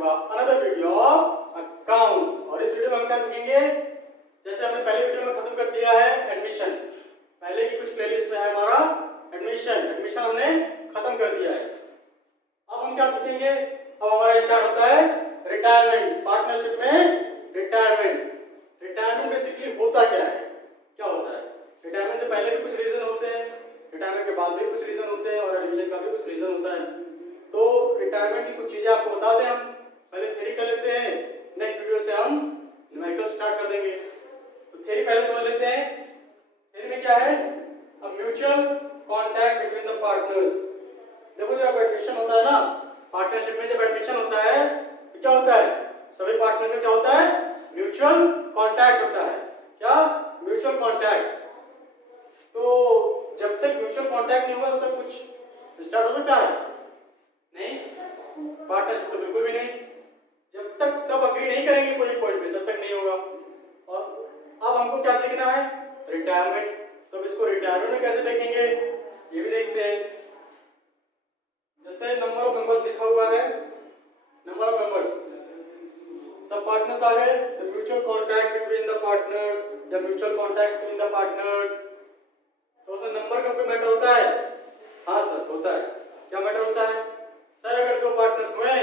to another video of accounts। और इस video में हम क्या सीखेंगे, जैसे हमने पहले वीडियो में खत्म कर दिया है एडमिशन, पहले की कुछ प्लेलिस्ट में है हमारा एडमिशन हमने खत्म कर दिया है। अब हम क्या सीखेंगे, अब हमारा स्टार्ट होता है रिटायरमेंट। पार्टनरशिप में रिटायरमेंट बेसिकली होता क्या है, क्या होता है। रिटायरमेंट से पहले भी कुछ रीजन होते हैं, रिटायरमेंट के बाद भी कुछ रीजन होते हैं और एडमिशन का भी कुछ रीजन होता है। तो रिटायरमेंट की कुछ चीजें आपको बता दें, हम पहले थ्योरी कर लेते हैं, नेक्स्ट वीडियो से हम न्यूमेरिकल स्टार्ट कर देंगे। तो थ्योरी पहले समझ लेते हैं। थ्योरी में क्या है, a mutual contact between the partners. देखो जब एडमिशन होता है ना, पार्टनरशिप में जब एडमिशन होता है तो क्या होता है, सभी पार्टनर से क्या होता है, म्यूचुअल कॉन्टैक्ट होता है। क्या, म्यूचुअल कॉन्टैक्ट। तो जब तक म्यूचुअल कॉन्टैक्ट नहीं होगा तब तक कुछ स्टार्ट हो सकता है नहीं, पार्टनरशिप तो बिल्कुल भी नहीं। जब तक सब अग्री नहीं करेंगे कोई पॉइंट पे तब तक नहीं होगा। और अब हमको क्या सीखना है, रिटायरमेंट। तो इसको रिटायरमेंट में कैसे देखेंगे ये भी देखते हैं। जैसे नंबर ऑफ मेंबर्स लिखा हुआ है, नंबर ऑफ मेंबर्स, सब पार्टनर्स आ गए, the mutual contact between the partners या mutual contact between the partners. तो उसमें नंबर का कोई मैटर होता है? हाँ सर होता है। क्या मैटर होता है सर, अगर दो पार्टनर्स हुए,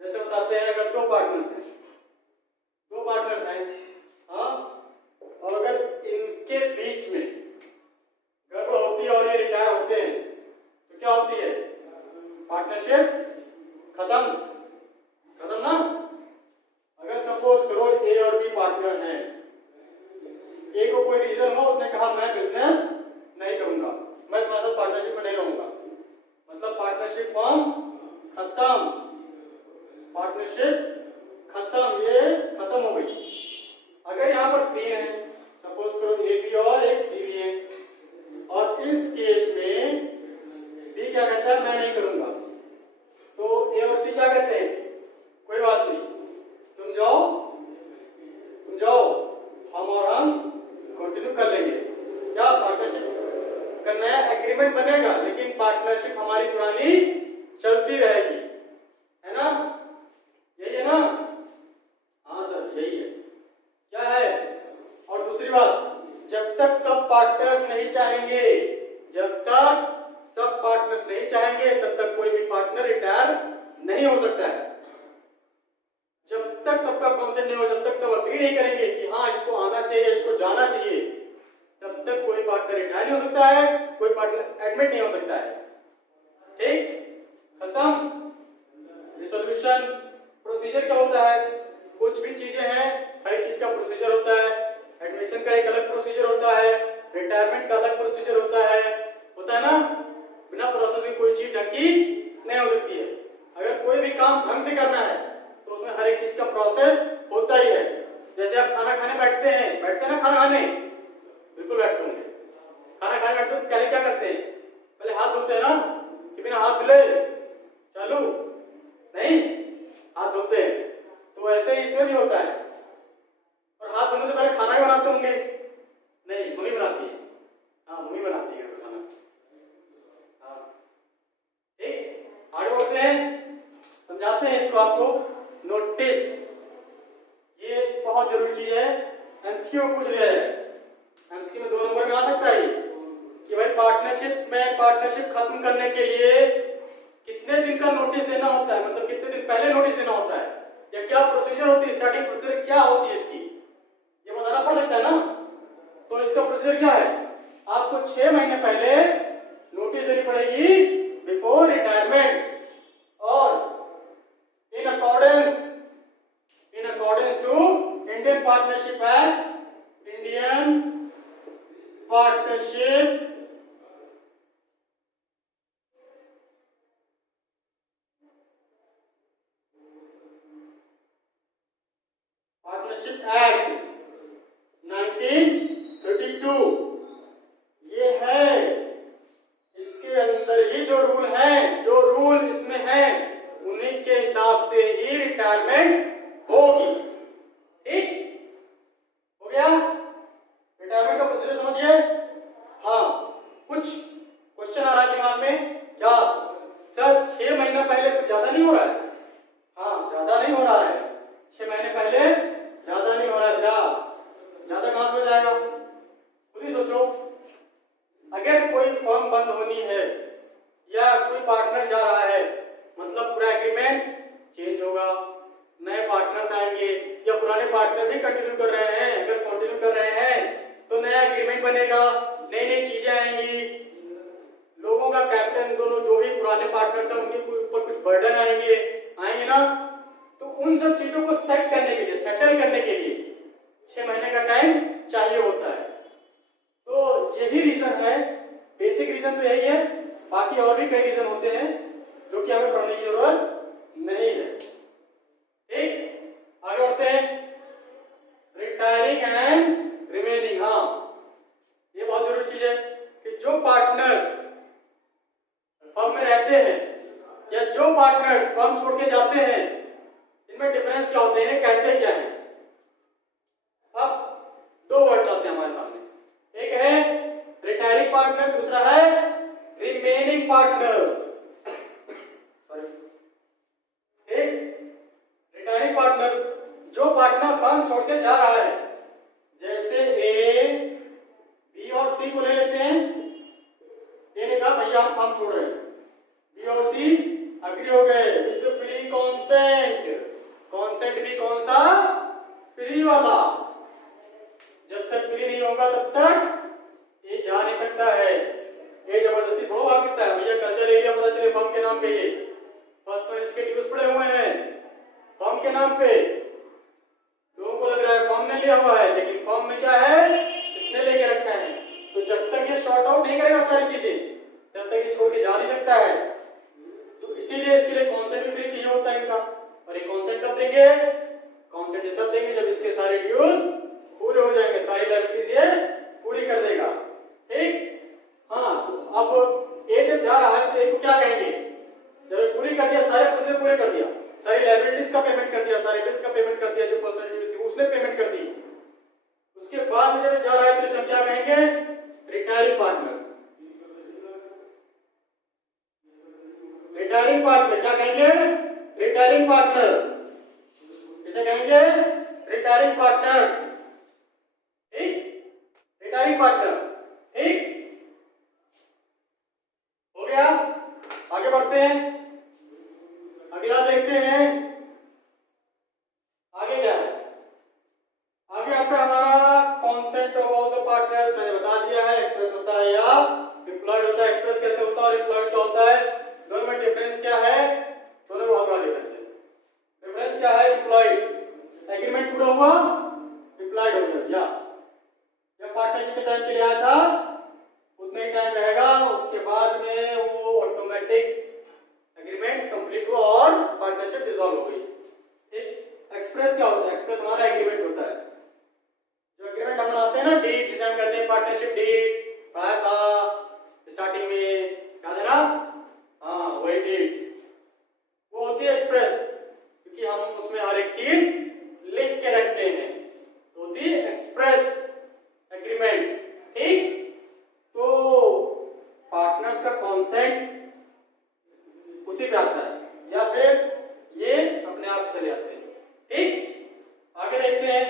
जैसे बताते हैं अगर दो पार्टनर्स हैं हाँ, और अगर इनके बीच में गड़बड़ होती है और ये रिटायर होते हैं तो क्या होती है, पार्टनरशिप खत्म ना। अगर सपोज करो ए और बी पार्टनर हैं, ए को कोई रीजन हो, उसने कहा मैं बिजनेस नहीं करूंगा, मैं तुम्हारे साथ पार्टनरशिप में नहीं रहूंगा, मतलब पार्टनरशिप फॉर्म खत्म, पार्टनरशिप खत्म, ये खत्म हो गई। अगर यहाँ पर तीन है, सपोज करो ए बी और एक सी बी है, और इस केस में बी क्या कहता है, मैं नहीं करूंगा, तो ए और सी क्या कहते हैं, कोई बात नहीं, तुम जाओ हम कंटिन्यू कर लेंगे। क्या, पार्टनरशिप का नया एग्रीमेंट बनेगा, लेकिन पार्टनरशिप हमारी पुरानी चलती रहेगी, है ना, यही है ना। हाँ सर यही है। क्या है, और दूसरी बात, जब तक सब पार्टनर्स नहीं चाहेंगे, तब तक कोई भी पार्टनर रिटायर नहीं हो सकता है। जब तक सबका कॉन्सेंट नहीं हो, जब तक सब अग्री नहीं करेंगे कि हाँ इसको आना चाहिए, इसको जाना चाहिए, तब तक कोई पार्टनर रिटायर नहीं हो सकता है, कोई पार्टनर एडमिट नहीं हो सकता है। ठीक, खत्म। रिसोल्यूशन प्रोसीजर क्या होता है, कुछ भी चीजें हैं, हर एक चीज का प्रोसीजर होता है। एडमिशन का एक अलग प्रोसीजर होता है, रिटायरमेंट का अलग प्रोसीजर होता है ना। बिना प्रोसेस के कोई चीज ढंग की नहीं हो सकती है। अगर कोई भी काम ढंग से करना है तो उसमें हर एक चीज का प्रोसेस होता ही है। जैसे आप खाना खाने बैठते हैं ना, खाना खाने बिल्कुल बैठते होंगे, खाना खाने बैठते हैं, पहले क्या करते हैं, पहले हाथ धोते हैं ना, कि बिना हाथ धुले चालू नहीं, हाथ धोते हैं। तो ऐसे ही इसमें भी होता है। और हाथ धोने से पहले खाना ही बनाते होंगे, नहीं मम्मी बनाती है, हाँ मम्मी बनाती है खाना। हाँ ठीक, आगे बढ़ते हैं, समझाते हैं इसको आपको। नोटिस, ये बहुत जरूरी चीज है, एमसीक्यू में पूछ लिया है, एमसीक्यू में 2 नंबर में आ सकता है कि भाई पार्टनरशिप खत्म करने के लिए कितने दिन का नोटिस देना होता है, मतलब कितने दिन पहले नोटिस देना होता है, या क्या प्रोसीजर होती है, स्टार्टिंग प्रोसीजर क्या होती है इसकी, ये बताना पड़ सकता है ना। तो इसका प्रोसीजर क्या है, आपको 6 महीने पहले नोटिस देनी पड़ेगी बिफोर रिटायरमेंट, और in accordance to Indian partnership act, Indian partnership act 1932, ये है, इसके अंदर ही जो रूल इसमें है उन्हीं के हिसाब से ही रिटायरमेंट होगी। ठीक हो गया, रिटायरमेंट का प्रोसीजर समझिए। हाँ, कुछ क्वेश्चन आ रहा है दिमाग में, क्या सर 6 महीना पहले कुछ ज्यादा नहीं हो रहा है? हाँ अगर भी कंटिन्यू कर रहे हैं, अगर कंटिन्यू कर रहे हैं तो नया एग्रीमेंट बनेगा, नई नई चीजें आएंगी, लोगों का कैप्टन दोनों जो भी पुराने पार्टनर्स हैं उनके ऊपर कुछ बर्डन आएंगे ना, तो उन सब चीजों को सेट करने के लिए, सेटल करने के लिए 6 महीने का टाइम चाहिए होता है। तो यही रीजन है, बेसिक रीजन तो यही है, बाकी और भी कई रीजन होते हैं जो कि हमें पढ़ने की जरूरत नहीं है। ठीक, आगे बढ़ते हैं। रिटायरिंग एंड रिमेनिंग, हाँ ये बहुत जरूरी चीज है कि जो पार्टनर्स फर्म में रहते हैं या जो पार्टनर्स फर्म छोड़ के जाते हैं, इनमें डिफरेंस क्या होते हैं, कहते क्या है। अब दो वर्ड्स आते हैं हमारे सामने, एक है रिटायरिंग पार्टनर, दूसरा है रिमेनिंग पार्टनर्स। रिटायरिंग पार्टनर, जो पार्टनर फर्म छोड़ के जा रहा है, जैसे ए, बी और सी को ले लेते हैं। ए ने कहा भैया हम फर्म छोड़ रहे हैं, बी और सी अग्री हो गए विद फ्री कॉन्सेंट। कॉन्सेंट भी कौन सा, फ्री वाला, जब तक फ्री नहीं होगा तब तक ये जा नहीं सकता है, ये जबरदस्ती थोड़ा भाग सकता है। भैया कर्जा ले लिया, पता चले फर्म के नाम पे, ये फर्स्ट में इसके ड्यूज पड़े हुए हैं फर्म के नाम पे, लोगों को लग रहा है फर्म ने लिया हुआ है, लेकिन फर्म में क्या है, इसने लेके रखा है। तो जब तक ये शॉर्ट आउट नहीं करेगा सारी चीजें, तब तक ये छोड़ के जा नहीं सकता है। तो इसीलिए इसके लिए कॉन्सेंट भी फ्री चाहिए होता है इनका। और ये कॉन्सेंट कब देंगे, कॉन्सेंट तब देंगे जब इसके सारे ड्यूज पूरे हो जाएंगे, सारी लायबिलिटीज ये पूरी कर देगा। ठीक, हाँ अब ए जब जा रहा है तो ए को क्या कहेंगे, जब पूरी कर दिया, सारे पैसे पूरे कर दिया, सारी लायबिलिटीज का पेमेंट कर दिया, सारे बिल्स का पेमेंट कर दिया, जो पर्सनल ड्यूज थी उसने पेमेंट कर दी, उसके बाद में जब जा रहा है तो इसे क्या कहेंगे, रिटायरिंग पार्टनर। रिटायरिंग पार्टनर क्या कहेंगे, रिटायरिंग पार्टनर, इसे कहेंगे रिटायरिंग पार्टनर्स। ठीक, रिटायरिंग पार्टनर। ठीक, हो गया, आगे बढ़ते हैं, अगला देखते हैं। आगे क्या है, आगे आता है हमारा consent of all the partners. मैंने बता दिया है, एक्सप्रेस होता है या इंप्लॉयड होता है। एक्सप्रेस कैसे होता है और इंप्लॉयड क्या होता है, दोनों में डिफरेंस क्या है, दोनों में बहुत बड़ा डिफरेंस है। डिफरेंस क्या है, इंप्लॉयड एग्रीमेंट पूरा हुआ, इंप्लॉयड हो गया, या पार्टनरशिप के टाइम के लिए आया था उतना ही टाइम रहेगा, उसके बाद में वो ऑटोमेटिक एग्रीमेंट कंप्लीट हुआ और पार्टनरशिप डिसॉल्व हो गई। ठीक, एक्सप्रेस क्या होता है, एक्सप्रेस हमारा एग्रीमेंट होता है, जो एग्रीमेंट हम बनाते हैं ना, डीड जिसे हम कहते हैं पार्टनरशिप डीड, पढ़ाया था स्टार्टिंग में, याद है ना, हाँ वही डीड, वो होती है एक्सप्रेस, क्योंकि हम उसमें हर एक चीज लिख के रखते हैं, तो होती है एक्सप्रेस एग्रीमेंट। ठीक, तो पार्टनर्स का कॉन्सेंट उसी पे आता है, या फिर ये अपने आप चले आते हैं। ठीक, आगे देखते हैं।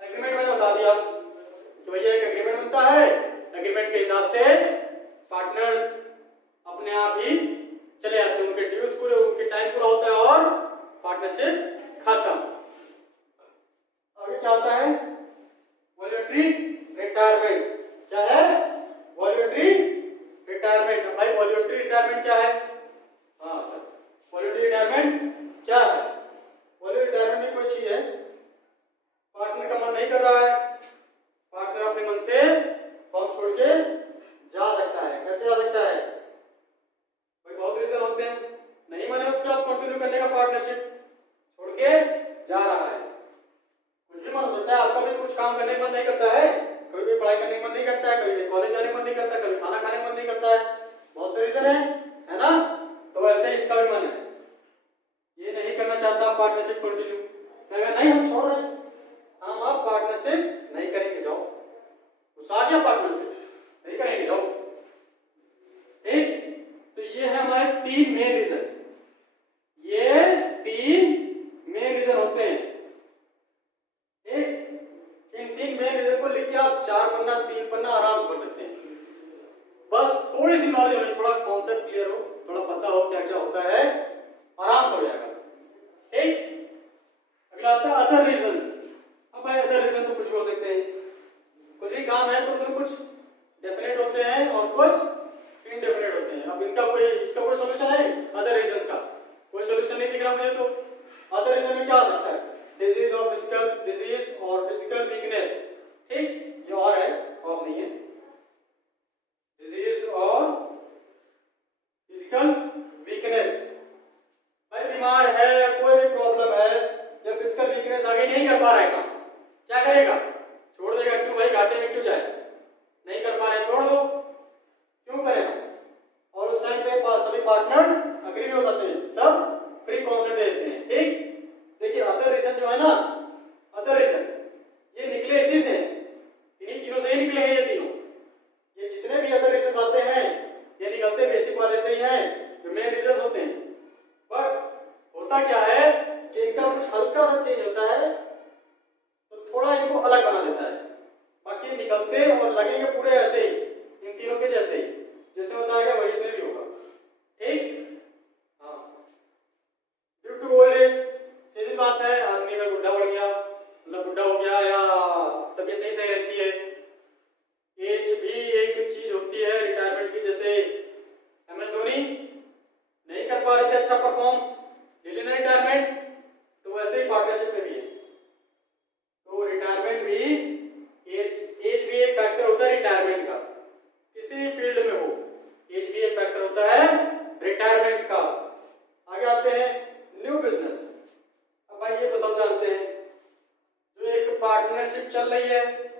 एग्रीमेंट मैंने बता दिया कि भैया एक एग्रीमेंट बनता है, एग्रीमेंट के हिसाब से पार्टनर्स अपने आप ही चले आते हैं, उनके ड्यूज पूरे, उनके टाइम पूरा होता है और पार्टनरशिप खत्म। आगे क्या आता है, वॉलंटरी रिटायरमेंट। क्या है, वॉलंटरी रिटायरमेंट। भाई वॉलंटरी रिटायरमेंट क्या है, हाँ सर, वॉलंटरी रिटायरमेंट क्या है, वॉलंटरी रिटायरमेंट भी कोई चीज है, पार्टनर का मन नहीं कर रहा है, पार्टनर अपने मन से फर्म छोड़ के जा सकता है। कैसे जा सकता है, भाई बहुत रीजन होते हैं, नहीं माने उसके आप कंटिन्यू करने का, पार्टनरशिप छोड़ के जा रहा है, कुछ भी मन हो सकता है, आपका भी कुछ काम करने का मन नहीं करता है, कभी भी पढ़ाई करने का मन नहीं करता है, कभी कॉलेज जाने का मन नहीं करता है, कभी खाना खाने का मन नहीं करता है, बहुत से रीजन है ना। तो वैसे ही इसका भी मन है, ये नहीं करना चाहता पार्टनरशिप कंटिन्यू, नहीं हम छोड़ रहे हैं, हम आप पार्टनरशिप नहीं करेंगे, जाओ, गुस्सा गया पार्टनरशिप नहीं करेंगे, जाओ। ठीक, तो ये है हमारे 3 मेन रीजन, ये 3 मेन रीजन होते हैं। ठीक, इन 3 मेन रीजन को लिख के आप 4 पन्ना 3 पन्ना आराम से पढ़ सकते हैं, बस थोड़ी सी नॉलेज होनी, थोड़ा कॉन्सेप्ट क्लियर हो, थोड़ा पता हो क्या क्या होता है, आराम से हो जाएगा। ठीक, अगला आता है अदर रीजंस। अब फिजिकल वीकनेस। भाई बीमार है, कोई भी प्रॉब्लम है, या फिजिकल वीकनेस आगे नहीं कर पा रहा है काम, क्या करेगा? छोड़ देगा। क्यों भाई, घाटे में क्यों जाए? नहीं कर पा रहे, छोड़ दो, क्यों करें? और उस टाइम पे सभी पार्टनर अग्री भी हो जाते हैं, सब फ्री कॉन्सेंट दे देते हैं। ठीक, देखिए अदर रीजन जो है ना, अदर रीजन ये निकले इसी से, इन्हीं तीनों से ही निकले हैं ये तीनों। ये जितने भी अदर रीजन आते हैं ये निकलते बेसिक वाले से ही हैं, जो मेन रीजन होते हैं। पर होता क्या है कि इनका कुछ हल्का सा चेंज होता है तो थोड़ा इनको अलग बना देता है, बाकी निकलते और लगेंगे पूरे ऐसे ही, इन तीनों के जैसे ही, जैसे बताया गया वही इसमें भी होगा। ठीक, हाँ। ड्यू टू ओल्ड एज, सीधी बात है, आदमी का बुढ़ा बढ़ गया, मतलब बुढ़ा हो गया या तबीयत नहीं सही रहती है। एज भी एक चीज होती है रिटायरमेंट की, जैसे MS धोनी नहीं कर पा रहे थे अच्छा परफॉर्म, ले लेना रिटायरमेंट, तो वैसे ही पार्टनरशिप में भी है। तो रिटायरमेंट भी एज भी एक फैक्टर होता है रिटायरमेंट का, किसी भी फील्ड में हो, एज भी एक फैक्टर होता है रिटायरमेंट का। आगे आते हैं न्यू बिजनेस। अब भाई ये तो सब जानते हैं, जो एक पार्टनरशिप चल रही है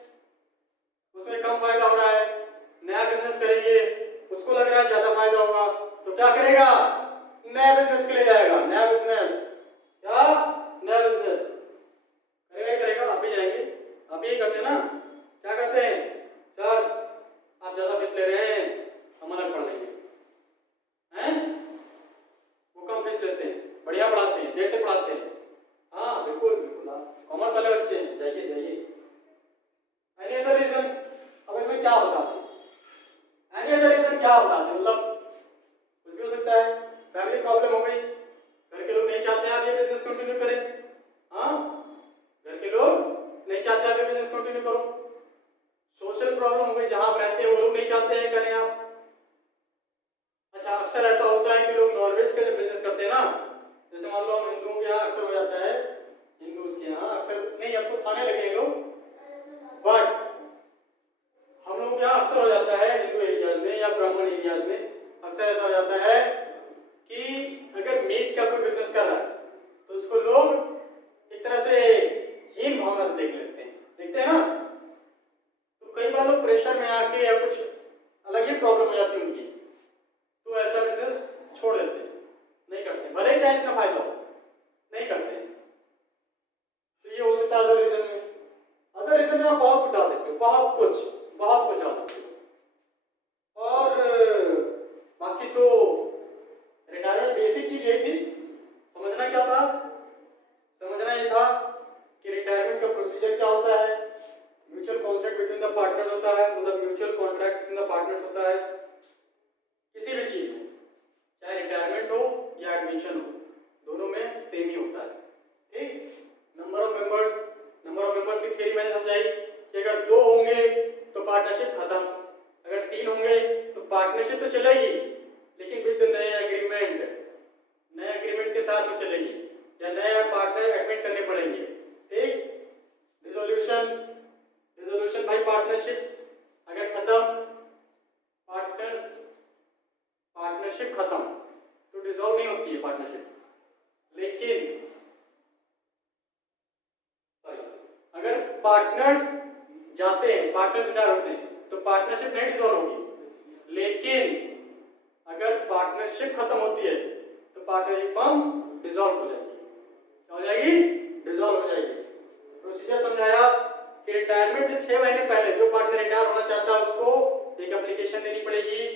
उसमें कम फायदा हो रहा है, नया बिजनेस करेंगे उसको लग रहा है ज्यादा फायदा होगा, तो क्या करेगा? नया बिजनेस के लिए जाएगा। नया बिजनेस, क्या नया बिजनेस करेगा ही करेगा। आप भी जाएंगे, आप यही करते हैं ना, क्या करते हैं? सर आप ज्यादा फीस ले रहे हैं, हम अलग पढ़ लेंगे, हैं? वो कम फीस लेते हैं, बढ़िया पढ़ाते हैं, देर तक पढ़ाते हैं। हाँ बिल्कुल बिल्कुल, आप कॉमर्स वाले बच्चे हैं, जाइए जाइए। Any other reason? अब इसमें क्या बताते हैं? एनी अदर रीजन क्या बताते हैं? मतलब कुछ भी हो सकता है, फैमिली प्रॉब्लम हो गई, घर के लोग नहीं चाहते आप ये बिजनेस कंटिन्यू करें। हाँ, घर के लोग नहीं चाहते आप ये बिजनेस कंटिन्यू करो। सोशल प्रॉब्लम हो गई, जहां आप रहते हैं वो लोग नहीं चाहते हैं करें आप। अच्छा, अक्सर ऐसा होता है कि लोग नॉनवेज का जो बिजनेस करते हैं ना, जैसे मान लो हम हिंदुओं के यहाँ अक्सर हो जाता है, हिंदूज के यहाँ अक्सर नहीं, अब तो खाने लगे हैं लोग, बट हम लोग यहाँ अक्सर हो जाता है हिंदू एरियाज में या ब्राह्मण एरियाज में अक्सर ऐसा हो जाता है कि अगर मीट का कोई बिजनेस कर रहा है तो उसको लोग एक तरह से हीन भावना से देख लेते हैं, देखते हैं ना। तो कई बार लोग प्रेशर में आके या कुछ अलग ही प्रॉब्लम हो जाती है उनकी, तो ऐसा बिजनेस छोड़ देते हैं, नहीं करते, भले ही चाहे इतना फायदा हो, नहीं करते हैं। तो ये हो सकता है अदर रीजन में। अदर रीजन में आप बहुत कुछ डाल सकते हो, बहुत कुछ डाल सकते हो। और बाकी तो रिटायरमेंट बेसिक चीज यही थी, समझना क्या था? समझना ये था कि रिटायरमेंट का प्रोसीजर क्या होता है, mutual contract between the partners होता है, मतलब mutual contract between the partners होता है किसी भी चीज में, चाहे रिटायरमेंट हो या एडमिशन हो, दोनों में सेम ही होता है। ठीक, नंबर ऑफ मेंबर्स की थ्योरी मैंने समझाई कि अगर 2 होंगे तो पार्टनरशिप खत्म, अगर 3 होंगे तो पार्टनरशिप तो चलेगी लेकिन विद नए एग्रीमेंट के साथ में चलेगी, या नए पार्टनर एडमिट करने पड़ेंगे। ठीक, रिजोल्यूशन बाय पार्टनरशिप अगर खत्म, पार्टनरशिप खत्म तो डिसॉल्व नहीं होती है पार्टनरशिप, लेकिन अगर पार्टनर्स जाते हैं, पार्टनर्स रिटायर होते हैं तो पार्टनरशिप नहीं डिसॉल्व होगी, लेकिन अगर पार्टनरशिप खत्म होती है तो पार्टनरशिप फर्म डिसॉल्व हो जाएगी। क्या हो जाएगी? डिसॉल्व हो जाएगी। प्रोसीजर समझाया कि रिटायरमेंट से 6 महीने पहले जो पार्टनर रिटायर होना चाहता है उसको एक एप्लीकेशन देनी पड़ेगी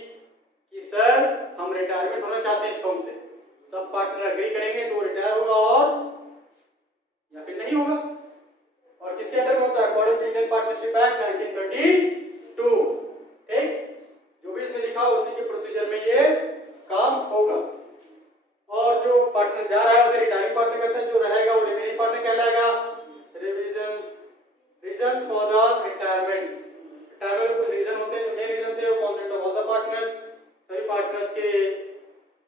कि सर हम रिटायरमेंट होना चाहते हैं इस फर्म से। सब पार्टनर एग्री करेंगे तो रिटायर होगा और या फिर नहीं होगा। और किसके अंडर में होता है? According to Indian partnership act 1932। ठीक, जो भी इसमें लिखा हो उसी के प्रोसीजर में ये काम होगा। और जो पार्टनर जा रहा है उसे रिटायरिंग पार्टनर कहते हैं, जो रहेगा वो रिमेनिंग पार्टनर कहलाएगा। Reasons for the retirement, retirement कुछ रीजन होते हैं, जो मेन रीजन थे वो concept of all the partner, सभी पार्टनर्स के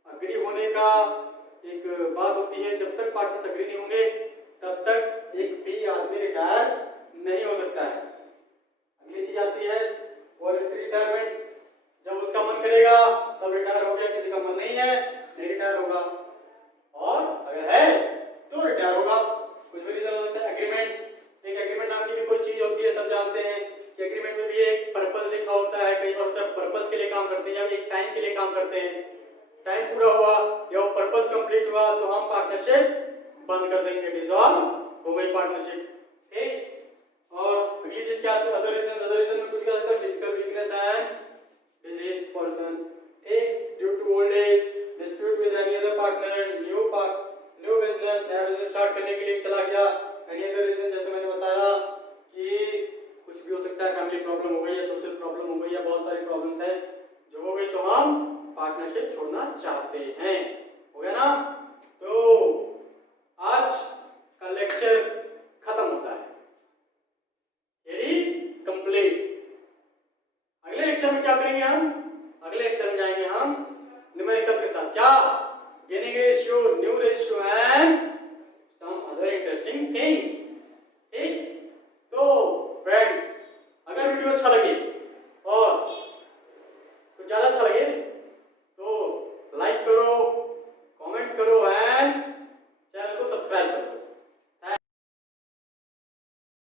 अग्री होने का एक बात होती है। जब तक पार्टनर्स अग्री नहीं होंगे तब तक एक भी आदमी रिटायर नहीं हो सकता है। अगली चीज आती है वॉलंटरी रिटायरमेंट, जब उसका मन करेगा तब रिटायर हो गया, किसी का मन नहीं है पूरा हुआ या वो पर्पस कंप्लीट हुआ तो हम पार्टनरशिप बंद कर देंगे, डिसॉल्व हो गई पार्टनरशिप। ठीक, और अगली चीज क्या आती है, अदर रीजन में कुछ क्या आता है, physical weakness and diseased person. ठीक, due to old age, dispute with any other partner, new business, नया बिजनेस स्टार्ट करने के लिए चला गया, एनी अदर रीजन, जैसे मैंने बताया कि कुछ भी हो सकता है, फैमिली प्रॉब्लम हो गई या सोशल प्रॉब्लम हो गई या बहुत सारी प्रॉब्लम्स है जो हो गई, तो हम पार्टनरशिप छोड़ना चाहते हैं। हो गया ना? तो